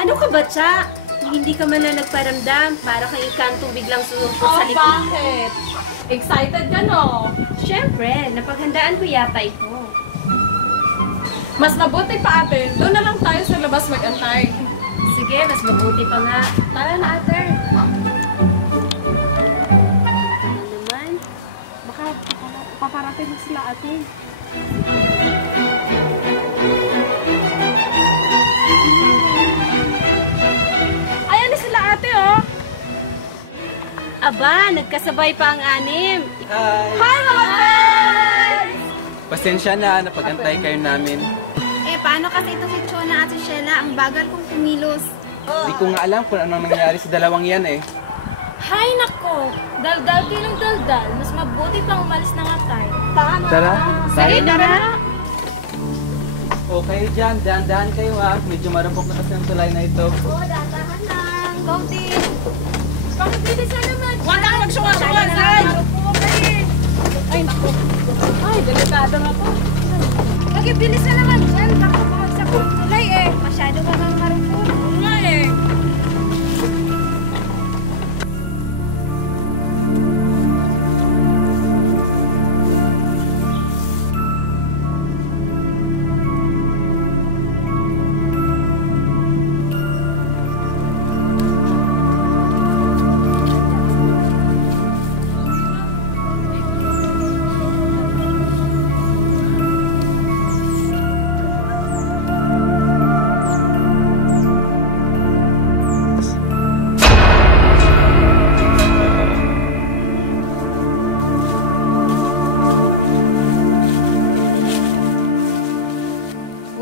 Ano ka ba, Cha? Hindi ka man na nagparamdam para kang ikantong biglang sulumpot sa likod. Bakit? Excited ka, no? Siyempre, napaghandaan ko yata ito. Mas mabuti pa, ate. Doon na lang tayo sa labas mag-antay. Sige, mas mabuti pa nga. Tara na, ate. Ano naman? Baka paparating na sila, ate. Ayan na sila, ate, oh. Aba, nagkasabay pa ang anim. Hi! Hi, mga friends! Pasensya na, napag-antay kayo namin. Paano kasi ito si Chona at si Sheila? Ang bagal kong kumilos. Hindi ko nga alam kung anong nangyari sa dalawang yan eh. Hay nako! Daldal kilang daldal. Mas mabuti pang umalis na nga tayo. Tara. Sige, tara. O kayo dyan, dahan-dahan kayo ha. Medyo marupok na kasi ang tulay na ito. Dahan lang. Go din. Pakibilisan naman. Huwag kang magsuwa-suwa, Sai! Ay, naku. Ay, delikado nga po. Pakibilisan naman dyan. Baka bumagsak ang tulay eh. Masyado ka kang marupok. Nga eh.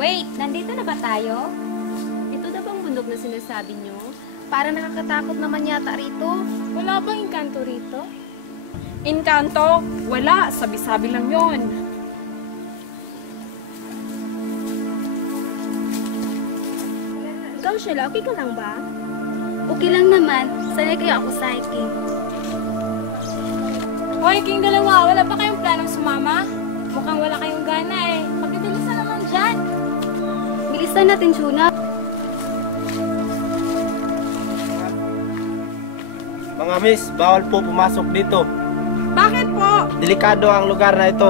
Wait, nandito na ba tayo? Ito na bang bundok na sinasabi nyo? Para nakakatakot naman yata rito. Wala bang inkanto rito? Inkanto? Wala. Sabi-sabi lang yon. Ikaw, Sheila, okay ka lang ba? Okay lang naman. Sanay kayo ako sa hiking. Hoy, king dalawa, wala pa kayong planong sumama? Mukhang wala kayong gana eh. Pagkabilisan naman dyan. Bilisan natin, Chona. Mga miss, bawal po pumasok dito. Bakit po? Delikado ang lugar na ito.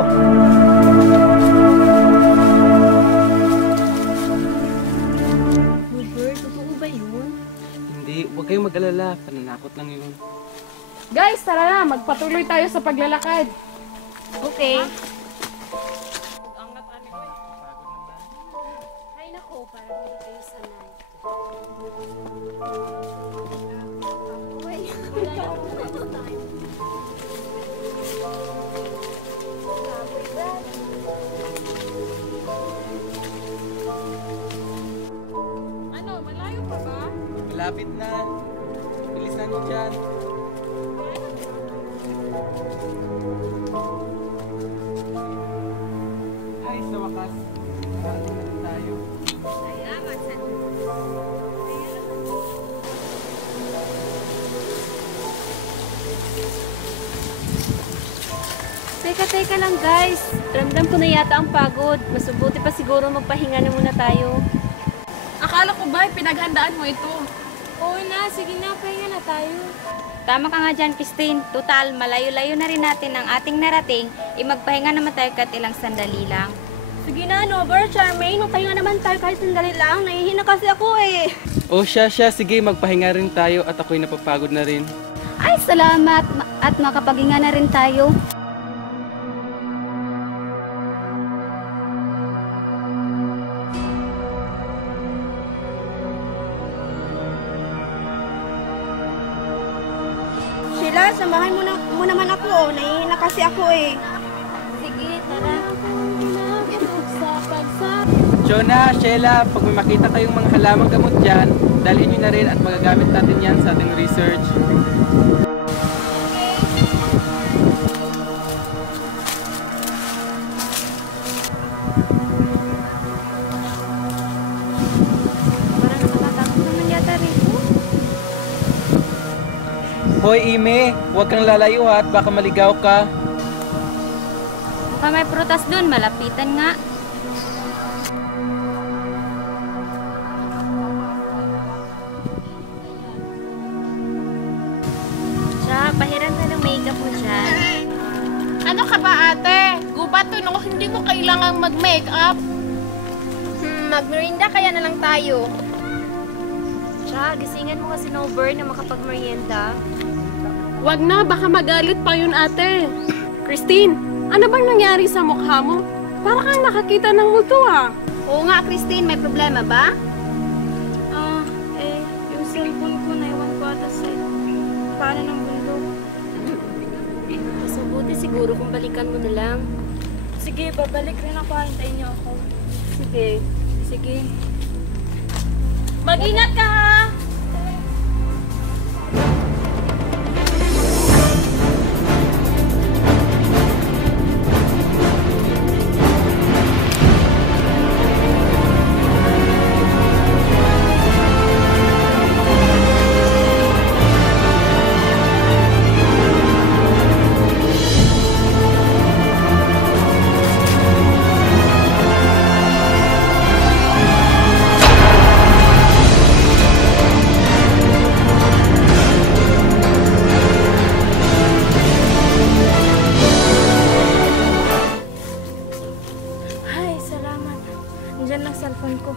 Robert, totoo ba yun? Hindi, huwag kayong mag-alala. Pananakot lang yun. Guys, tara na. Magpatuloy tayo sa paglalakad. Okay. Angat ani ko eh. Ay nako, para hindi kayo sanay. Ano, malayo pa ba? Malapit na. Bilisan nyo dyan. Ay, sa wakas. Nakarating na rin tayo. Teka lang guys. Ramdam ko na yata ang pagod. Mas mabuti pa siguro magpahinga na muna tayo. Akala ko ba pinaghandaan mo ito? Oo na, sige na, pahinga na tayo. Tama ka nga dyan, Christine. Total, malayo-layo na rin natin ang ating narating. Magpahinga naman tayo kahit ilang sandali lang. Sige na, Nover, Charmaine, magpahinga naman tayo kahit sandali lang. Nahihina kasi ako eh. O siya, sige, magpahinga rin tayo at ako'y napapagod na rin. Ay, salamat at makapaghinga na rin tayo. Sheila, samahan mo naman ako. Oh. Nahihina kasi ako eh. Sige, tara. Jonah, Sheila, pag may makita kayong mga halamang gamot dyan, dalhin nyo na rin at magagamit natin yan sa ating research. Parang nakatakot naman yata rito. Hoy, Ime, huwag kang lalayo ha at baka maligaw ka. Baka may prutas dun, malapitan nga. Hindi mo kailangang mag-makeup. Magmerinda kaya na lang tayo. Siya, gisingan mo kasi Nover na makapagmerienda. Wag na, baka magalit pa yun ate. Christine, ano bang nangyari sa mukha mo? Para kang nakakita ng multo ah. Oo nga, Christine, may problema ba? Yung cellphone ko naiwan ko ata sa paanan ng bundok. Mas mabuti siguro kung balikan mo na lang. Sige, babalik rin ako. Hintayin niyo ako. Sige. Sige. Mag-ingat ka ha! Ay, salamat. Nandiyan lang cellphone ko.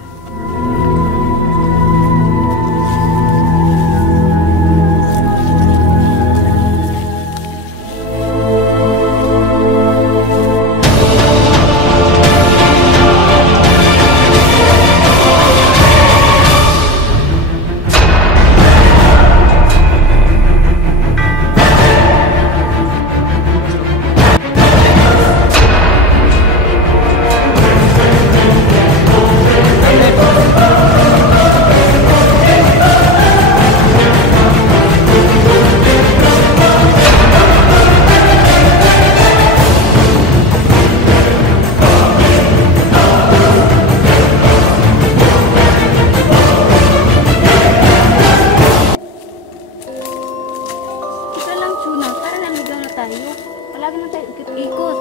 Ika lang, Chuna. Para naligaw na tayo. Palagi lang tayo ikot-ikot.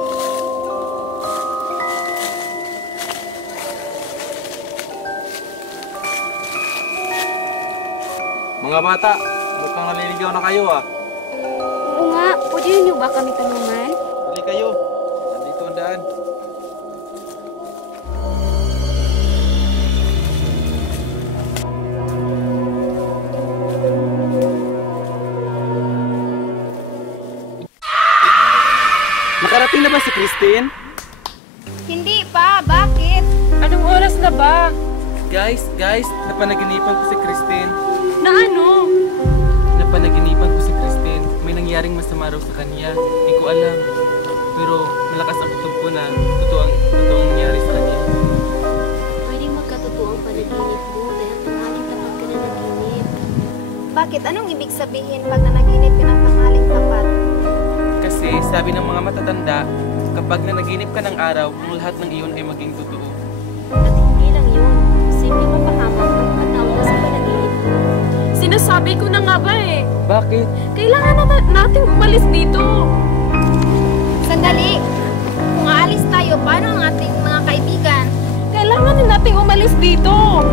Mga bata, mukhang naliligaw na kayo ah. Oo nga. Pwede niyo ba kami tanungan? Hali kayo. Nandito ang daan. Nakarating na ba si Christine? Hindi pa, bakit? Anong oras na ba? Guys, napanaginipan ko si Christine. Na ano? Napanaginipan ko si Christine. May nangyaring masama raw sa kanya. Hindi ko alam. Pero malakas ang kutob ko na totoong nangyari sa kanya. Pwede magkatotoo ang panaginip mo dahil tanghaling tapat ka na naginip. Bakit? Anong ibig sabihin pag nanaginip ka ng tanghaling tapat? Kasi sabi ng mga matatanda, kapag nanaginip ka ng araw, ang lahat ng iyon ay maging totoo. At hindi lang yun. Simple mapahamak ang mga tao na sa panaginip mo. Sinasabi ko na nga ba eh. Bakit? Kailangan na nating umalis dito. Sandali! Kung aalis tayo, paano ang ating mga kaibigan? Kailangan din nating umalis dito.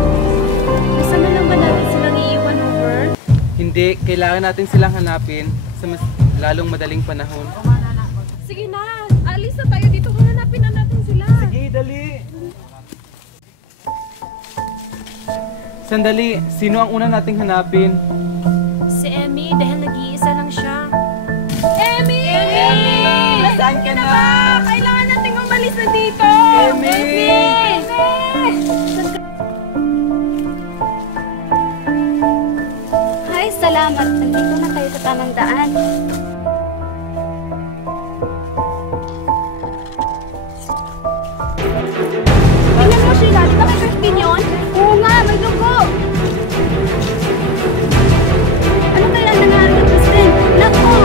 Nasaan na lang ba natin silang iiwan, Nover? Hindi, kailangan natin silang hanapin sa mas lalong madaling panahon. Sige na, alis na tayo dito. Hanapin na natin sila. Sige, dali! Sandali, sino ang una nating hanapin? Si Emmy dahil nag-iisa lang siya. Emmy! Nasaan ka na? Kailangan nating umalis na dito. Emmy! Ay, salamat. Nandito na tayo sa tamang daan. Tingnan mo, Sheila. Di ba kay Christine yun? Oo nga, may dugo. Ano kaya nangyari kay Christine? Naku!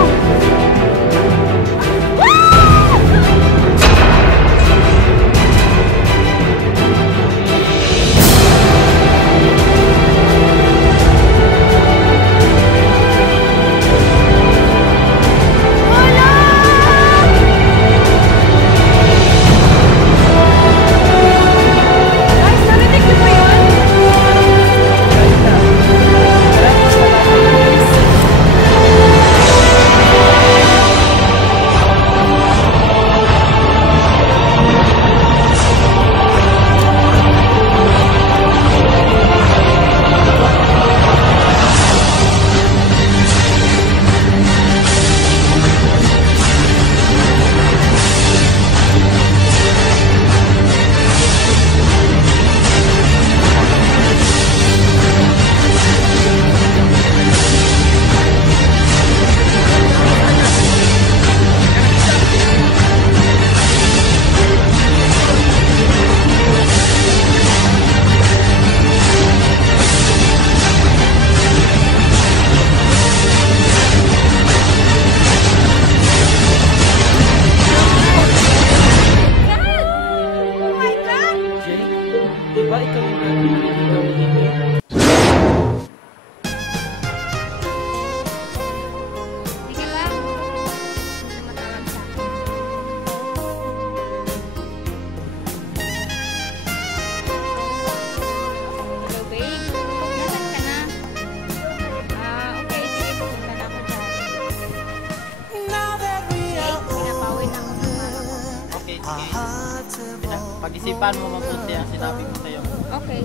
Pag-isipan mo mabuti ang sinabi ko sa'yo. Okay.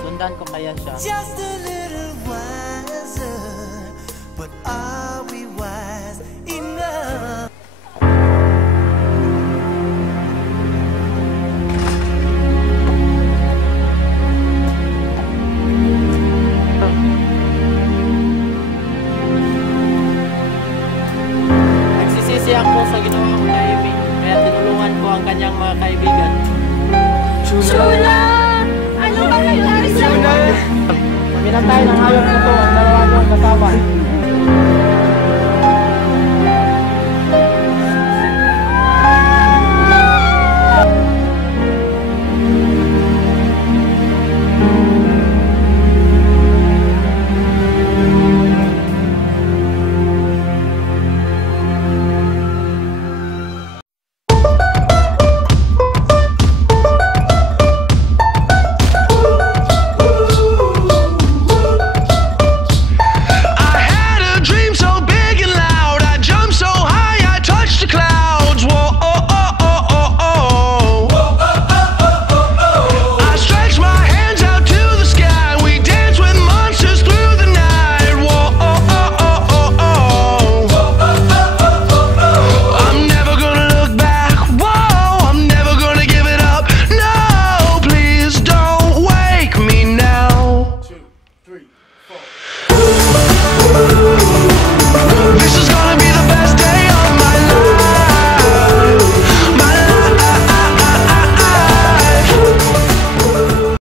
Sundan ko kaya siya. Just a little wiser, but are we wise enough? Nagsisisi ako sa ginawa ko kay Amy, kaya tinulungan ko ang kanyang mga kaibigan. Chula! Ano ba nangyari sa Paminatay ng hayop na to ang dalawa niyong kasama.